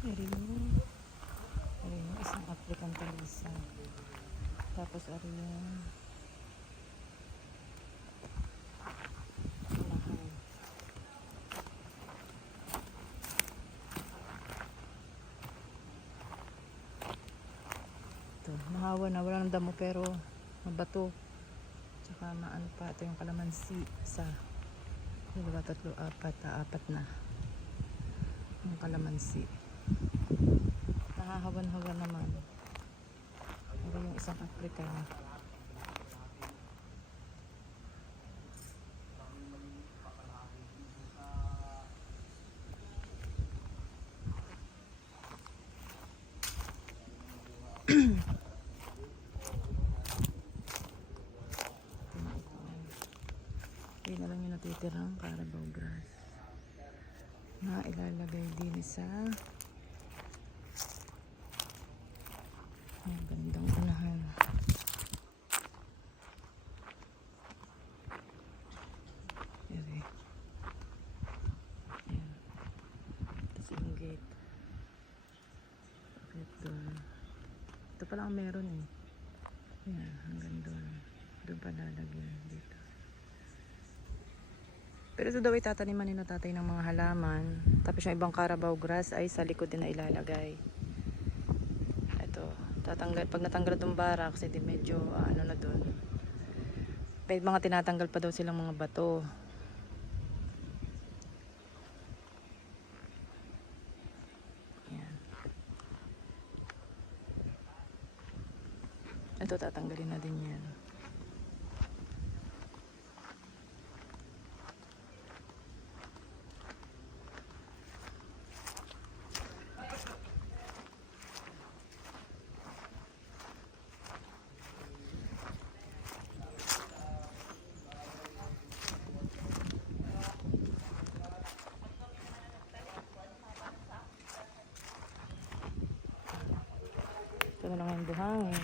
Ari yung isang African talisa. Tapos ari yung unahan. Ito, nahawa na. Wala ng damo pero mabato. Tsaka maano pa. Ito yung kalamansi. Isa. Dalawa, tatlo, apat. Apat na. Yung kalamansi. Nahahawan-hawan naman. Ito yung isang African. Hindi na lang yung natitirang Carabao grass na ilalagay din sa ang gandang unahan. Ere. Ayan. Tapos yung gate. Ito pa lang meron eh. Ayan, hanggang doon. Doon pa lalagyan dito. Pero ito daw ay tataniman ni tatay ng mga halaman. Tapos yung ibang Carabao grass ay sa likod din na ilalagay. Ito, tatanggal, pag natanggal itong baraks, hindi medyo ano na doon. May mga tinatanggal pa daw silang mga bato. Ayan. Ito, tatanggalin na din yan. Ito na lang yung buhangin.